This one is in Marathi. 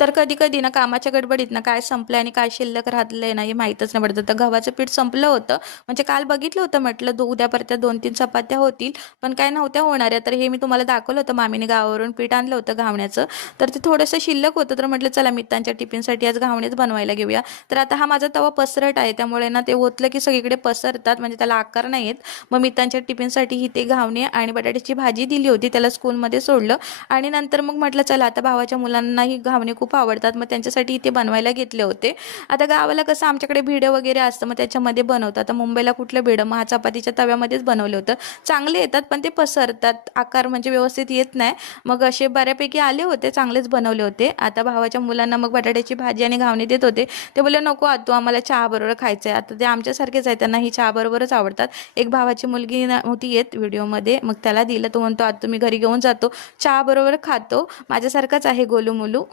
तर कधी-कधी ना कामाच्या गडबडीत ना काय संपलं आणि काय शिल्लक राहिलंय ना हे माहीतच नाही पडत. तर गव्हाचं पीठ संपलं होतं. म्हणजे काल बघितलं होतं म्हटलं उद्या परत 2-3 चपात्या होतील, पण काय नव्हत्या होणाऱ्या. तर हे मी तुम्हाला दाखवलं होतं मामीने गावावरून पीठ आणलं होतं घावण्याचं. तर ते थोडंसं शिल्लक होतं. तर म्हटलं चला मित्रांच्या टिफिनसाठी आज घावणेच बनवायला घेऊया. तर आता हा माझा तवा पसरट आहे, त्यामुळे ना ते ओतलं की सगळीकडे पसरतात, म्हणजे त्याला आकार नाही येत. मग मित्रांच्या टिफिनसाठी ही ते घावणे आणि बटाट्याची भाजी दिली होती. त्याला स्कूलमध्ये सोडलं आणि नंतर मग म्हटलं चला आता भावाच्या मुलांनाही घावणे खूप आवडतात, मग त्यांच्यासाठी इथे बनवायला घेतले होते. आता गावाला कसं आमच्याकडे भिडं वगैरे असतं, मग त्याच्यामध्ये बनवतात. आता मुंबईला कुठलं भिडं, मग चपातीच्या तव्यामध्येच बनवलं होतं. चांगले येतात पण ते पसरतात, आकार म्हणजे व्यवस्थित येत नाही. मग असे बऱ्यापैकी आले होते, चांगलेच बनवले होते. आता भावाच्या मुलांना मग बटाट्याची भाजी आणि घावणे देत होते. ते बोलले नको आतू आम्हाला चहा बरोबर खायचं आहे. आता ते आमच्यासारखेच आहे, त्यांना ही चहा बरोबरच आवडतात. एक भावाची मुलगी होती येत व्हिडिओमध्ये, मग त्याला दिलं. तो म्हणतो आतू मी घरी घेऊन जातो, चहा बरोबर खातो. माझ्यासारखाच आहे गोलू मुलू.